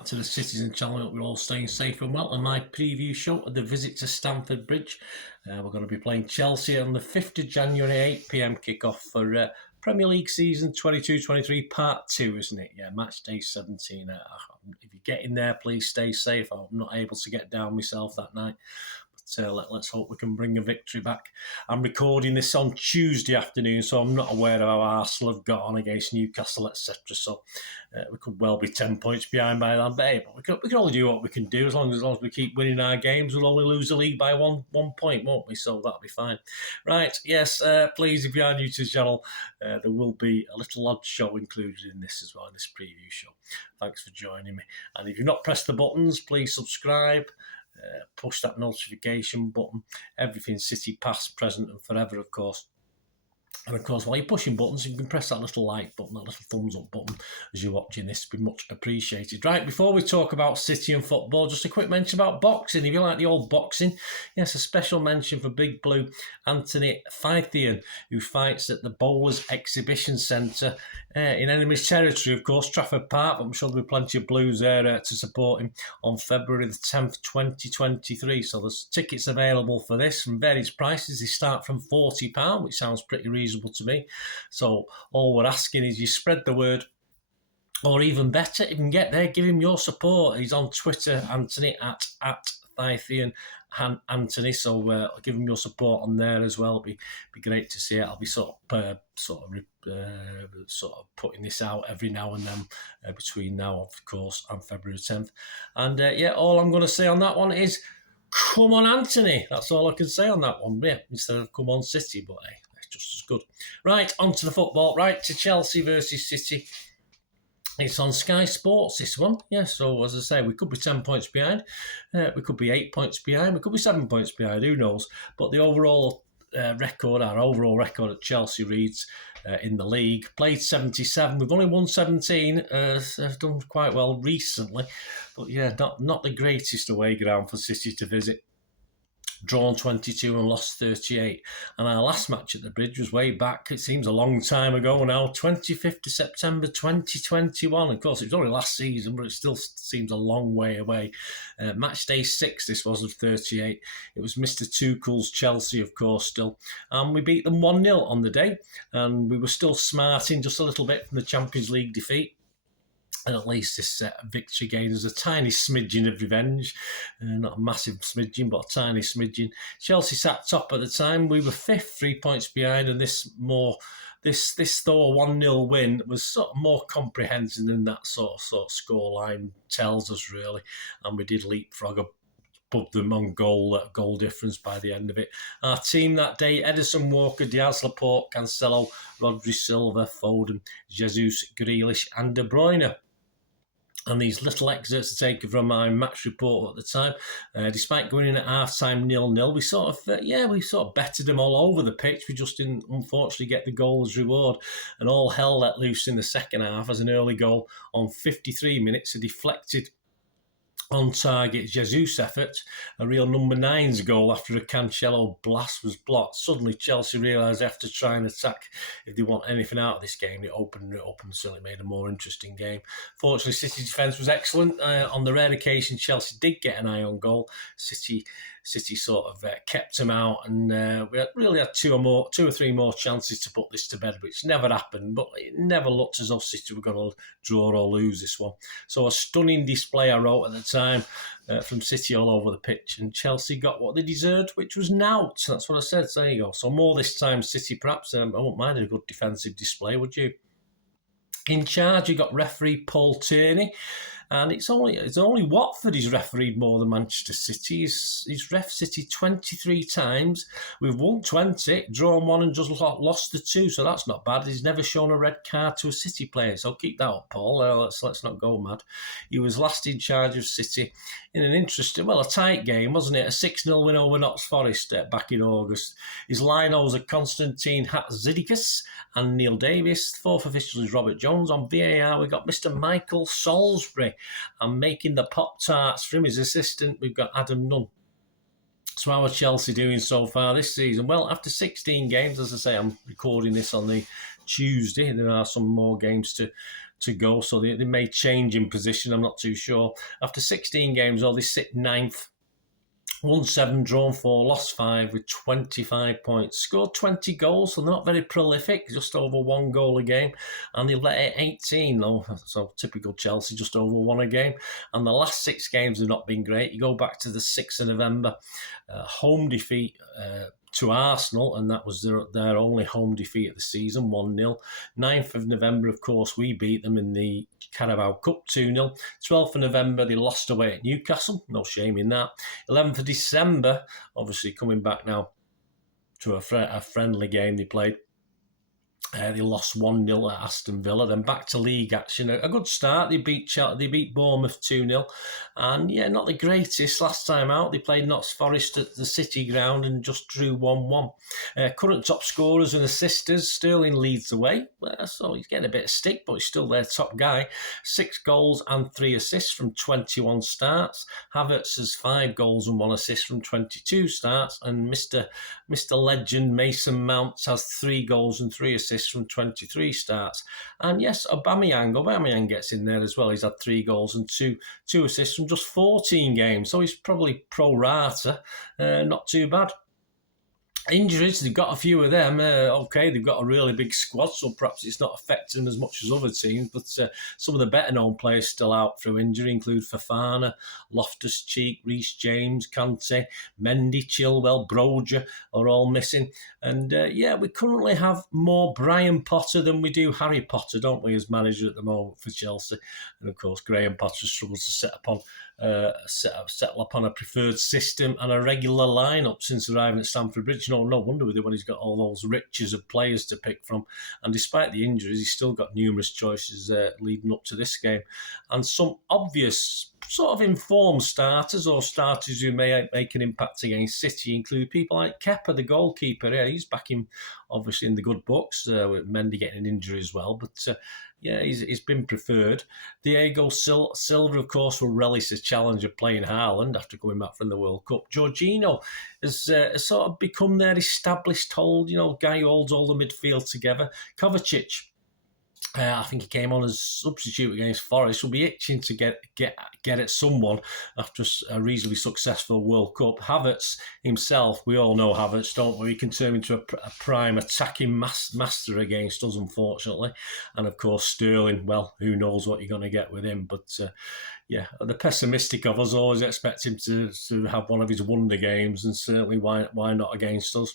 back to the Citizen channel. I hope you're all staying safe and well. And my preview show of the visit to Stamford Bridge. We're going to be playing Chelsea on the 5th of January, 8 p.m. kickoff for Premier League season 22-23 part 2, isn't it? Yeah, match day 17. If you get in there, please stay safe. I'm not able to get down myself that night. Let's hope we can bring a victory back. I'm recording this on Tuesday afternoon, so I'm not aware of how Arsenal have got on against Newcastle, etc. So we could well be 10 points behind by that day. But we can only do what we can do as long as we keep winning our games. We'll only lose the league by one point, won't we? So that'll be fine. Right, yes, please, if you are new to the channel, there will be a little odd show included in this as well, in this preview show. Thanks for joining me. And if you've not pressed the buttons, please subscribe. Push that notification button. Everything City past, present and forever, of course. And of course, while you're pushing buttons, you can press that little like button, that little thumbs up button as you're watching this. It'd be much appreciated. Right, before we talk about City and football, just a quick mention about boxing. If you like the old boxing, yes, a special mention for Big Blue Anthony Fythian, who fights at the Bowlers Exhibition Centre in enemy's territory, of course, Trafford Park. But I'm sure there'll be plenty of Blues there to support him on February the 10th, 2023. So there's tickets available for this from various prices. They start from £40, which sounds pretty reasonable to me. So all we're asking is you spread the word, or even better, if you can get there, give him your support. He's on Twitter, Anthony, at Fythian Anthony, so give him your support on there as well. It'll be great to see it. I'll be sort of putting this out every now and then between now, of course, and February 10th. And yeah, all I'm going to say on that one is come on, Anthony. That's all I can say on that one. Yeah, instead of come on, City, but hey, just as good. Right, on to the football. Right, to Chelsea versus City. It's on Sky Sports, this one. Yeah, so as I say, we could be 10 points behind. We could be 8 points behind. We could be 7 points behind. Who knows? But the overall record at Chelsea reads in the league. Played 77. We've only won 17. Have done quite well recently. But yeah, not the greatest away ground for City to visit. Drawn 22 and lost 38. And our last match at the Bridge was way back, it seems a long time ago now, 25th of September 2021. Of course, it was only last season, but it still seems a long way away. Match day 6, this was, of 38. It was Mr. Tuchel's Chelsea, of course, still. And we beat them 1-0 on the day. And we were still smarting just a little bit from the Champions League defeat. And at least this victory gained us a tiny smidgen of revenge. Not a massive smidgen, but a tiny smidgen. Chelsea sat top at the time. We were 5th, 3 points behind, and this though 1-0 win was sort of more comprehensive than that sort of scoreline tells us, really. And we did leapfrog above them on goal difference by the end of it. Our team that day: Edison, Walker, Diaz, Laporte, Cancelo, Rodri, Silva, Foden, Jesus, Grealish and De Bruyne. And these little excerpts are taken from my match report at the time. Despite going in at half-time 0-0, we sort of bettered them all over the pitch. We just didn't, unfortunately, get the goal as reward. And all hell let loose in the second half as an early goal on 53 minutes, a deflected on-target Jesus effort, a real number 9's goal after a Cancelo blast was blocked. Suddenly Chelsea realised they have to try and attack if they want anything out of this game. It opened it up and certainly made a more interesting game. Fortunately, City's defence was excellent. On the rare occasion Chelsea did get an eye on goal, City sort of kept them out, and we really had two or three more chances to put this to bed, which never happened. But it never looked as though City were going to draw or lose this one. So a stunning display, I wrote at the time, from City all over the pitch, and Chelsea got what they deserved, which was nought. That's what I said. So there you go. So more this time, City perhaps. I wouldn't mind a good defensive display, would you? In charge, you got referee Paul Tierney. And it's only Watford he's refereed more than Manchester City. He's ref City 23 times. We've won 20, drawn 1 and just lost the 2, so that's not bad. He's never shown a red card to a City player, so keep that up, Paul. Let's not go mad. He was last in charge of City in an interesting, a tight game, wasn't it? A 6-0 win over Notts Forest back in August. His linos are Konstantin Hatzidakis and Neil Davis. Fourth official is Robert Jones. On VAR, we've got Mr. Michael Salisbury. And making the Pop-Tarts from his assistant, we've got Adam Nunn. So how are Chelsea doing so far this season? Well, after 16 games, as I say, I'm recording this on the Tuesday. There are some more games to to go, so they may change in position. I'm not too sure. After 16 games, they sit ninth. Won 7, drawn 4, lost 5 with 25 points. Scored 20 goals, so they're not very prolific, just over 1 goal a game. And they've let it 18, though, so typical Chelsea, just over 1 a game. And the last 6 games have not been great. You go back to the 6th of November, home defeat to Arsenal, and that was their only home defeat of the season, 1-0. 9th of November, of course, we beat them in the Carabao Cup 2-0. 12th of November, they lost away at Newcastle. No shame in that. 11th of December, obviously coming back now to a friendly game they played. They lost 1-0 at Aston Villa. Then back to league action. A good start. They beat Bournemouth 2-0. And yeah, not the greatest last time out. They played Notts Forest at the City ground and just drew 1-1. Current top scorers and assisters, Sterling leads the way. So he's getting a bit of stick, but he's still their top guy. 6 goals and 3 assists from 21 starts. Havertz has 5 goals and 1 assist from 22 starts. And Mr. Legend Mason Mount has 3 goals and 3 assists from 23 starts. And yes, Aubameyang gets in there as well. He's had 3 goals and 2 assists from just 14 games. So he's probably pro rata, not too bad. Injuries, they've got a few of them. They've got a really big squad, so perhaps it's not affecting them as much as other teams. But some of the better-known players still out through injury include Fofana, Loftus-Cheek, Reece James, Kante, Mendy, Chilwell, Broja are all missing. And we currently have more Brian Potter than we do Harry Potter, don't we, as manager at the moment for Chelsea? And of course, Graham Potter struggles to settle upon a preferred system and a regular lineup since arriving at Stamford Bridge. No wonder with it when he's got all those riches of players to pick from. And despite the injuries, he's still got numerous choices leading up to this game. And some obvious sort of informed starters or starters who may make an impact against City include people like Kepa, the goalkeeper. Yeah, he's back in, obviously, in the good books, with Mendy getting an injury as well. But he's been preferred. Diego Silva, of course, will relish the challenge of playing Haaland after coming back from the World Cup. Jorginho has sort of become their established guy who holds all the midfield together. Kovacic, I think he came on as substitute against Forest. Will be itching to get at someone after a reasonably successful World Cup. Havertz himself, we all know Havertz, don't we? He can turn into a prime attacking master against us, unfortunately. And of course, Sterling, well, who knows what you're going to get with him. But the pessimistic of us always expect him to have one of his wonder games, and certainly why not against us.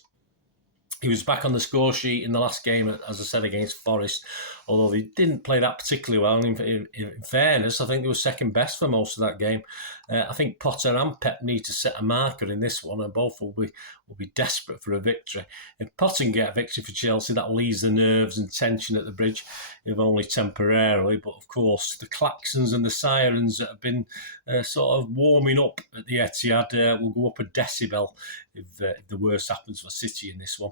He was back on the score sheet in the last game, as I said, against Forest, although they didn't play that particularly well. And in fairness, I think they were second best for most of that game. I think Potter and Pep need to set a marker in this one, and both will be desperate for a victory. If Potter can get a victory for Chelsea, that will ease the nerves and tension at the Bridge, if only temporarily. But of course, the klaxons and the sirens that have been sort of warming up at the Etihad will go up a decibel if the worst happens for City in this one.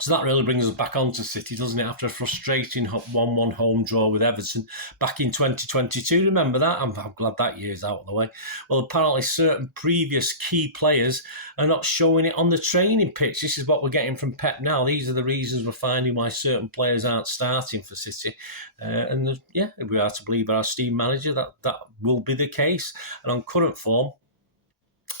So that really brings us back onto City, doesn't it? After a frustrating 1-1 home draw with Everton back in 2022. Remember that? I'm glad that year's out of the way. Well, apparently certain previous key players are not showing it on the training pitch. This is what we're getting from Pep now. These are the reasons we're finding why certain players aren't starting for City. If we are to believe our esteemed manager, that will be the case. And on current form,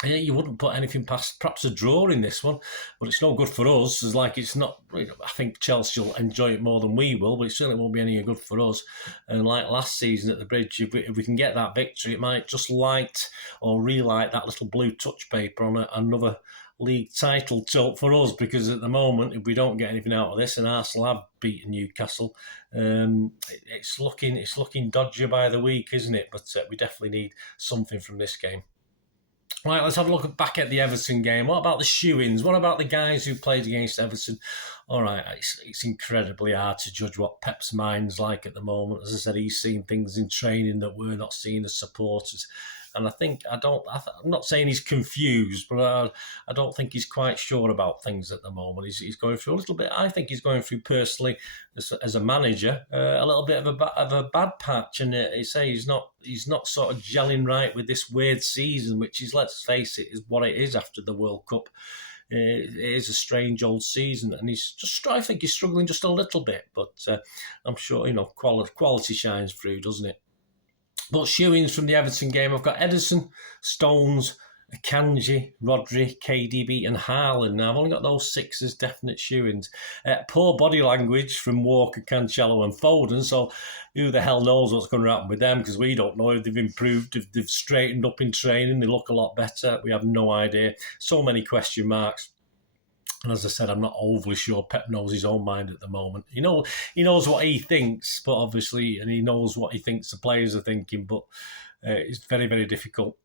you wouldn't put anything past perhaps a draw in this one, but it's no good for us. It's not. I think Chelsea will enjoy it more than we will, but it certainly won't be any good for us. And like last season at the Bridge, if we can get that victory, it might just light or relight that little blue touch paper on another league title tilt for us. Because at the moment, if we don't get anything out of this, and Arsenal have beaten Newcastle, it's looking dodgier by the week, isn't it? But we definitely need something from this game. Right, let's have a look back at the Everton game. What about the shoe-ins? What about the guys who played against Everton? All right, it's incredibly hard to judge what Pep's mind's like at the moment. As I said, he's seen things in training that we're not seeing as supporters. And I'm not saying he's confused, but I don't think he's quite sure about things at the moment. He's going through a little bit. I think he's going through personally as a manager a little bit of a bad patch, and he's not sort of gelling right with this weird season, which is, let's face it, is what it is after the World Cup. It is a strange old season, and I think he's struggling just a little bit, but I'm sure, quality shines through, doesn't it? But shoe-ins from the Everton game, I've got Ederson, Stones, Akanji, Rodri, KDB and Haaland. Now, I've only got those 6 as definite shoe-ins. Poor body language from Walker, Cancelo and Foden, so who the hell knows what's going to happen with them, because we don't know if they've improved, if they've straightened up in training, they look a lot better. We have no idea. So many question marks. And as I said, I'm not overly sure Pep knows his own mind at the moment. He knows what he thinks, but obviously, and he knows what he thinks the players are thinking, but it's very, very difficult.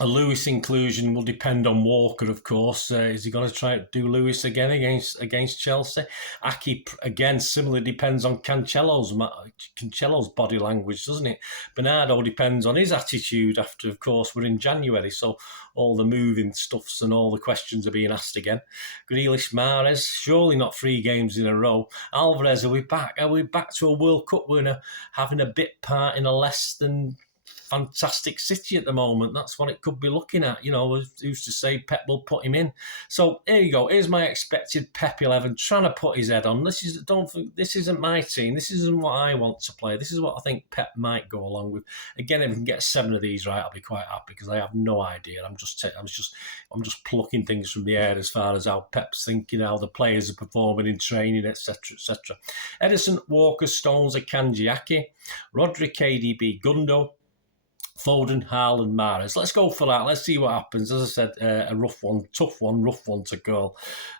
A Lewis inclusion will depend on Walker, of course. Is he going to try to do Lewis again against Chelsea? Aki, again, similarly depends on Cancelo's body language, doesn't it? Bernardo depends on his attitude after, of course, we're in January, so all the moving stuffs and all the questions are being asked again. Grealish, Mahrez, surely not 3 games in a row. Alvarez, are we back? Are we back to a World Cup winner having a bit part in a less than fantastic City at the moment? That's what it could be looking at. Who's to say Pep will put him in? So here you go. Here's my expected Pep 11, trying to put his head on. This isn't my team. This isn't what I want to play. This is what I think Pep might go along with. Again, if we can get 7 of these right, I'll be quite happy, because I have no idea. I'm just plucking things from the air as far as how Pep's thinking, how the players are performing in training, etc., etc. Ederson, Walker, Stones, Akanji, Ake, Rodri, KDB, Gundo, Foden, Haaland, Mahrez. Let's go for that. Let's see what happens. As I said, a rough one to go.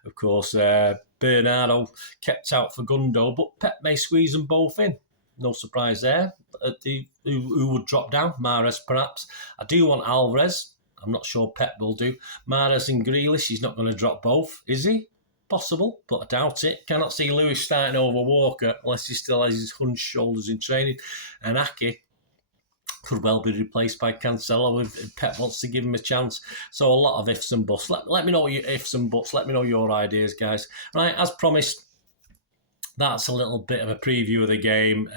Of course, Bernardo kept out for Gundo, but Pep may squeeze them both in. No surprise there. Who would drop down? Mahrez, perhaps. I do want Alvarez. I'm not sure Pep will do. Mahrez and Grealish, he's not going to drop both, is he? Possible, but I doubt it. Cannot see Lewis starting over Walker unless he still has his hunched shoulders in training. And Ake could well be replaced by Cancelo if Pep wants to give him a chance. So a lot of ifs and buts. Let me know your ifs and buts. Let me know your ideas, guys. Right, as promised, that's a little bit of a preview of the game.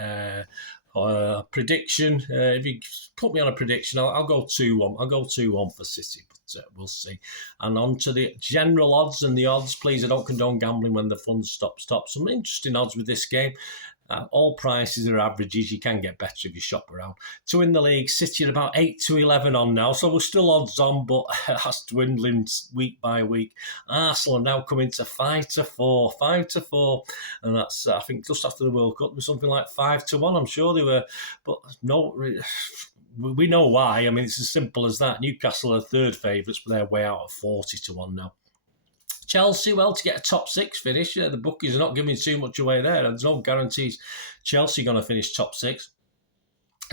Prediction. If you put me on a prediction, I'll go 2-1. I'll go 2-1 for City, but we'll see. And on to the general odds and the odds. Please, I don't condone gambling when the fun stops. Some interesting odds with this game. All prices are averages. You can get better if you shop around. To win the league, City are about 8-11 on now, so we're still odds on, but that's dwindling week by week. Arsenal are now coming to 5-4, and that's, I think, just after the World Cup, it was something like 5-1. I'm sure they were, but no. We know why. I mean, it's as simple as that. Newcastle are third favourites, but they're way out of 40-1 now. Chelsea, well, to get a top 6 finish, the bookies are not giving too much away there. There's no guarantees Chelsea are going to finish top 6.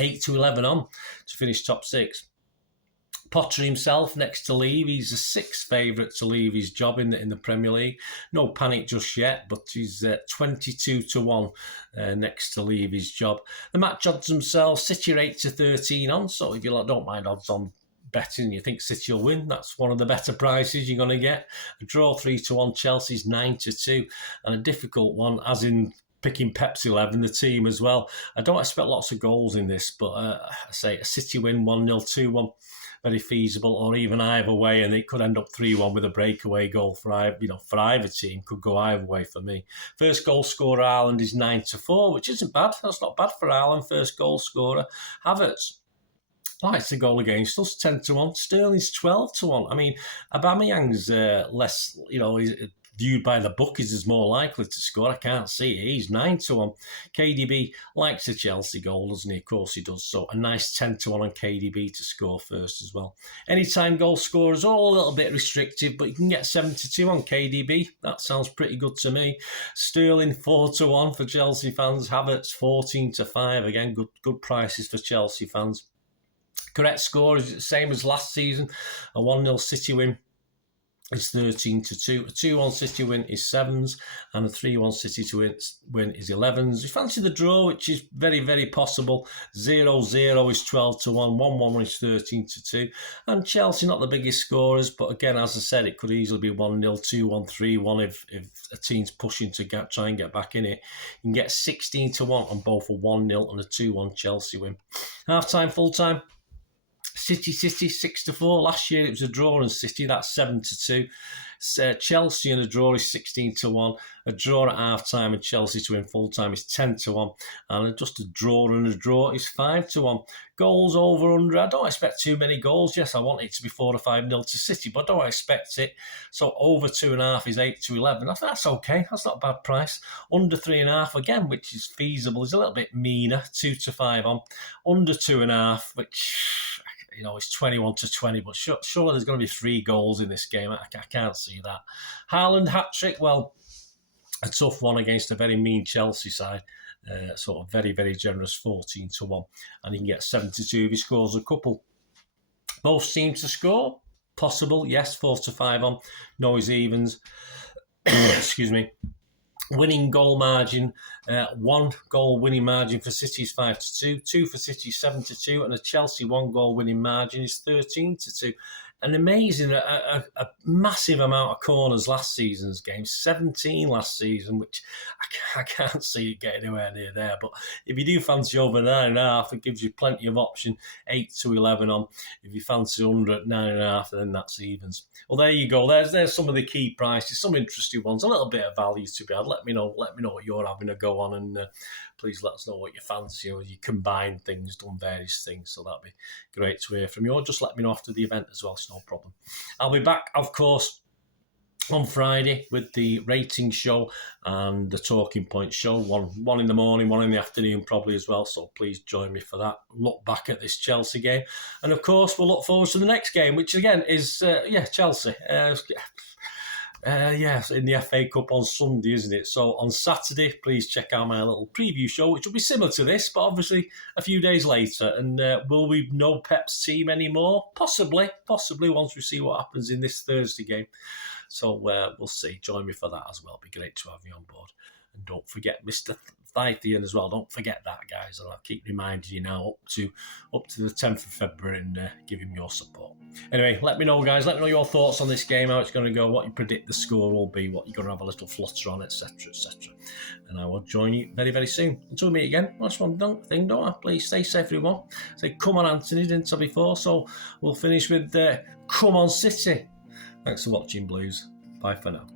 8-11 on to finish top 6. Potter himself next to leave. He's the 6th favourite to leave his job in the Premier League. No panic just yet, but he's 22-1 next to leave his job. The match odds themselves, City are 8-13 on, so if you don't mind odds on betting, you think City will win, that's one of the better prices you're going to get. A draw 3-1, Chelsea's 9-2, and a difficult one, as in picking Peps 11, the team as well. I don't expect lots of goals in this, but I say a City win 1-0, 2-1, very feasible, or even either way, and it could end up 3-1 with a breakaway goal for either team. Could go either way for me. First goal scorer Haaland is 9-4, which isn't bad. That's not bad for Haaland. First goal scorer. Havertz likes the goal against us, 10-1. Sterling's 12-1. I mean, Aubameyang's less, viewed by the bookies as more likely to score. I can't see it. He's 9-1. KDB likes a Chelsea goal, doesn't he? Of course he does. So a nice 10-1 on KDB to score first as well. Anytime goal scorers, all a little bit restrictive, but you can get 7-2 on KDB. That sounds pretty good to me. Sterling 4-1 for Chelsea fans. Havertz 14-5. Again, good prices for Chelsea fans. Correct score is the same as last season, a 1-0 City win. is 13-2. A 2-1 City win is 7s, and a 3-1 City to win is 11s. You fancy the draw, which is very, very possible. 0-0 is 12-1, 1-1 is 13-2. And Chelsea, not the biggest scorers, but again, as I said, it could easily be 1-0, 2-1, 3-1 if a team's pushing to try and get back in it. You can get 16-1 on both a 1-0 and a 2-1 Chelsea win. Half-time, full-time. City 6-4. Last year it was a draw in City. That's 7-2. Chelsea in a draw is 16-1. A draw at half time and Chelsea to win full time is 10-1. And just a draw and a draw is 5-1. Goals over under. I don't expect too many goals. Yes, I want it to be 4 or 5-0 to City, but I don't expect it. So over 2.5 is 8-11. I think that's okay. That's not a bad price. Under 3.5 again, which is feasible, is a little bit meaner. 2-5 on. Under 2.5, which, you know, it's 21-20, but surely there's going to be 3 goals in this game. I can't see that. Haaland hat-trick, well, a tough one against a very mean Chelsea side. Sort of very, very generous 14-1. And he can get 72 if he scores a couple. Both seem to score. Possible, yes, 4-5 on. Noise evens. Excuse me. Winning goal margin, 1 goal winning margin for City is 5-2, 2 for City 7-2, and a Chelsea 1 goal winning margin is 13-2. An amazing, a massive amount of corners last season's game, 17 last season, which I can't see it getting anywhere near there. But if you do fancy over 9.5, it gives you plenty of option, 8-11 on. If you fancy under at 9.5, then that's evens. Well, there you go. There's some of the key prices, some interesting ones, a little bit of value to be had. Let me know what you're having a go on, and please let us know what you fancy, or you combine things, done various things. So that'd be great to hear from you. Or just let me know after the event as well. It's no problem. I'll be back, of course, on Friday with the rating show and the talking point show. One in the morning, 1 in the afternoon probably as well. So please join me for that. Look back at this Chelsea game. And of course, we'll look forward to the next game, which again is, Chelsea. Yes, in the FA Cup on Sunday, isn't it? So on Saturday, please check out my little preview show, which will be similar to this, but obviously a few days later. And will we know Peps' team anymore? Possibly, once we see what happens in this Thursday game. So we'll see. Join me for that as well. It'll be great to have you on board. And don't forget Mr. Thythian as well. Don't forget that, guys. And I'll keep reminding you now up to the 10th of February and give him your support. Anyway, let me know, guys. Let me know your thoughts on this game, how it's going to go, what you predict the score will be, what you're going to have a little flutter on, etc., etc. And I will join you very, very soon. Until we meet again, last one thing, don't I? Please stay safe, everyone. Say, come on, Anthony, didn't I before? So we'll finish with come on, City. Thanks for watching, Blues. Bye for now.